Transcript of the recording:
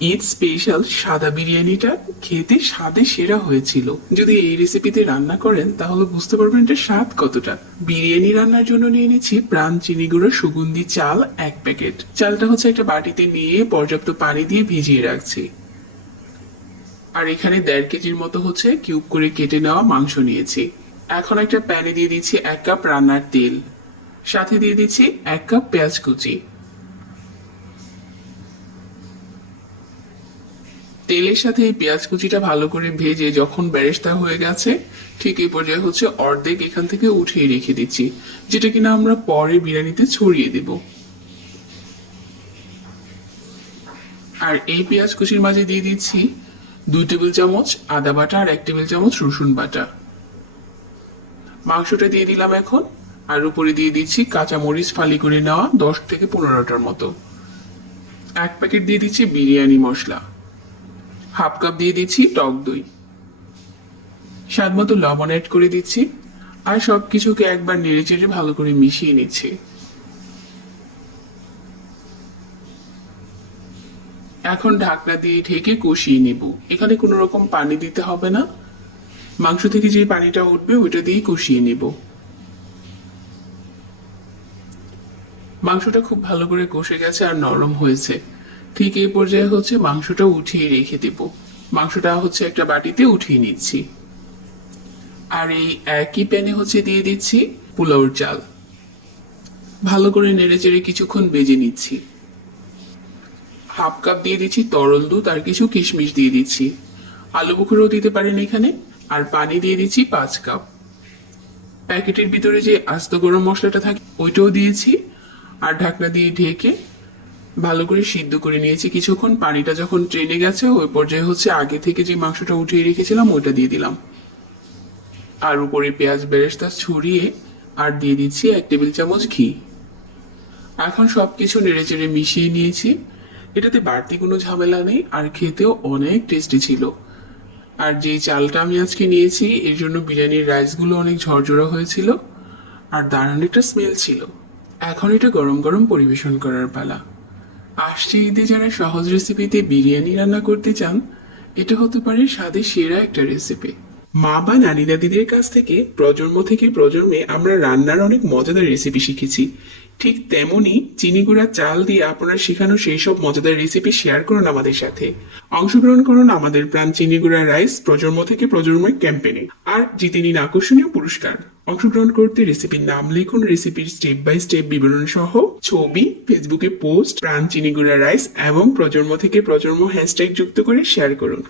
Eid special সাদা বিরিয়ানিটা খেতে স্বাদে সেরা হয়েছিল। যদি এই রেসিপিতে রান্না করেন তাহলে বুঝতে পারবেন এটা স্বাদ কতটা। বিরিয়ানি রান্নার জন্য নিয়ে নিচ্ছি প্রাণ চিনি গুঁড়ো সুগন্ধি চাল 1 প্যাকেট। চালটা হচ্ছে একটা বাটিতে নিয়ে পর্যাপ্ত পানি দিয়ে ভিজিয়ে রাখছি। আর এখানে 1.5 কেজির মতো হচ্ছে কিউব করে কেটে নেওয়া মাংস নিয়েছি। এখন একটা প্যানে দিয়ে দিচ্ছি 1 কাপ রান্নার তেল, সাথে দিয়ে দিচ্ছি 1 কাপ পেঁয়াজ কুচি। তেলের সাথে এই পেঁয়াজ কুচিটা ভালো করে ভেজে যখন বেরেস্তা হয়ে গেছে, ঠিক এই পর্যায়ে হচ্ছে অর্ধেক এখান থেকে উঠিয়ে রেখে দিচ্ছি, যেটা কিনা আমরা পরে বিরিয়ানিতে ছড়িয়ে দেব। আর এই পেঁয়াজ কুচির মাঝে দিয়ে দিচ্ছি 2 টেবিল চামচ আদা বাটা আর 1 টেবিল চামচ রসুন বাটা। মাংসটা দিয়ে দিলাম এখন। আর উপরে দিয়ে দিচ্ছি কাঁচা মরিচ ফালি করে নেওয়া 10 থেকে 15টার মতো। 1 প্যাকেট দিয়ে দিচ্ছি বিরিয়ানি মশলা। হাফ কাপ দিয়ে দিচ্ছি টক দই। স্বাদ মতো লবণ অ্যাড করে দিচ্ছি। আর সবকিছুকে একবার নেড়ে চেড়ে ভালো করে মিশিয়ে নিচ্ছি। এখন ঢাকনা দিয়ে ঢেকে কষিয়ে নেব। এখানে কোনো রকম পানি দিতে হবে না, মাংস থেকে যে পানিটা উঠবে ওইটা দিয়েই কষিয়ে নেব। মাংসটা খুব ভালো করে কষে গেছে আর নরম হয়েছে। ঠিক এই পর্যায়ে হচ্ছে মাংসটা উঠিয়ে রেখে দেব। মাংসটা হচ্ছে একটা বাটিতে উঠিয়ে নিচ্ছি। আর এই একই প্যানে হচ্ছে দিয়ে দিচ্ছি পোলাওর চাল। ভালো করে নেড়েচেড়ে কিছুক্ষণ ভেজে নিচ্ছি। হাফ কাপ দিয়ে দিচ্ছি তরল দুধ আর কিছু কিশমিশ দিয়ে দিচ্ছি। আলু বুখারাও দিতে পারেন এখানে। আর পানি দিয়ে দিচ্ছি 5 কাপ। প্যাকেটের ভিতরে যে আস্ত গরম মশলাটা থাকে ওইটাও দিয়েছি। আর ঢাকনা দিয়ে ঢেকে ভালো করে সিদ্ধ করে নিয়েছি কিছুক্ষণ। পানিটা যখন ট্রেনে গেছে ওই পর্যায়ে হচ্ছে আগে থেকে যে মাংসটা উঠিয়ে রেখেছিলাম ওইটা দিয়ে দিলাম। আর উপরে পেঁয়াজ বেরেস্তা ছড়িয়ে আর দিয়ে দিচ্ছি 1 টেবিল চামচ ঘি। এখন সবকিছু নেড়েচেড়ে মিশিয়ে নিয়েছি। এটাতে বাড়তি কোনো ঝামেলা নেই আর খেতেও অনেক টেস্টি ছিল। আর যে চালটা আমি আজকে নিয়েছি এর জন্য বিরিয়ানির রাইসগুলো অনেক ঝরঝরা হয়েছিল আর দারুণ একটা স্মেল ছিল। এখন এটা গরম গরম পরিবেশন করার পালা। আসছে ঈদে যারা সহজ রেসিপিতে বিরিয়ানি রান্না করতে চান, এটা হতে পারে স্বাদে সেরা একটা রেসিপি। মা বা নানি দাদিদের কাছ থেকে প্রজন্ম থেকে প্রজন্মে আমরা রান্নার অনেক মজাদার রেসিপি শিখেছি। ঠিক তেমনি চিনি গুঁড়া চাল দিয়ে আপনার শেখানো সেই সব মজাদার রেসিপি শেয়ার করুন আমাদের সাথে। অংশগ্রহণ করুন আমাদের প্রাণ চিনি গুঁড়া রাইস প্রজন্ম থেকে প্রজন্মের ক্যাম্পেইনে আর জিতে নিন আকর্ষণীয় পুরস্কার। অংশগ্রহণ করতে রেসিপির নাম লিখুন, রেসিপির স্টেপ বাই স্টেপ বিবরণ সহ ছবি, ফেসবুকে পোস্ট, প্রাণ চিনি গুঁড়া রাইস এবং প্রজন্ম থেকে প্রজন্ম হ্যাশট্যাগ যুক্ত করে শেয়ার করুন।